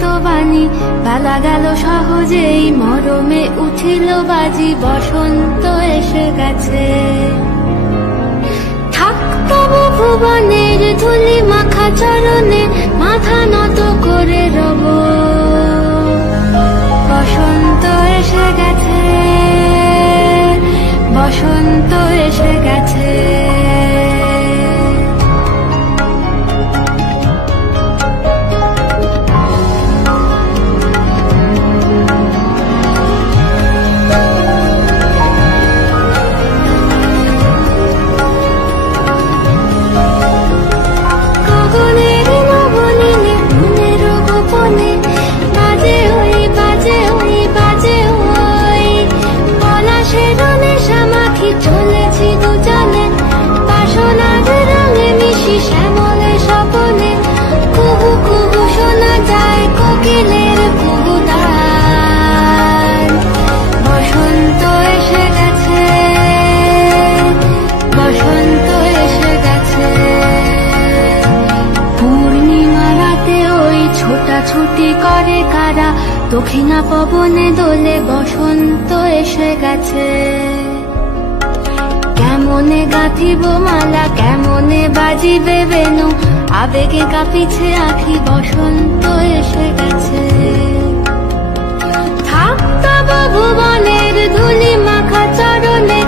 মতো বাণী, বেলা গেল সহজেই মরমে উঠিল বাজি, বসন্ত এসে গেছে। থাক তবু ভুবনের ধুলি মাখা চরণে, মাথা নত করে রব। বসন্ত এসে গেছে, বসন্ত এসে গেছে। চলেছি দুজনে বাসনার রঙে মিশি শ্যামলে স্বপনে, কুহু কুহু শোনা যায় কোকিলের কুহুতান। বসন্ত এসে গেছে, বসন্ত এসে গেছে। পূর্ণিমা রাতে ওই ছোটাছুটি করে কারা, দক্ষিণা পবনে দোলে, বসন্ত এসে গেছে। কেমনে গাঁথিব মালা, কেমনে বাজিবে বেনু, আবেগে কাঁপিছে আখি, বসন্ত এসে গেছে। থাক তব ভুবনের ধুলি মাখা চরণে,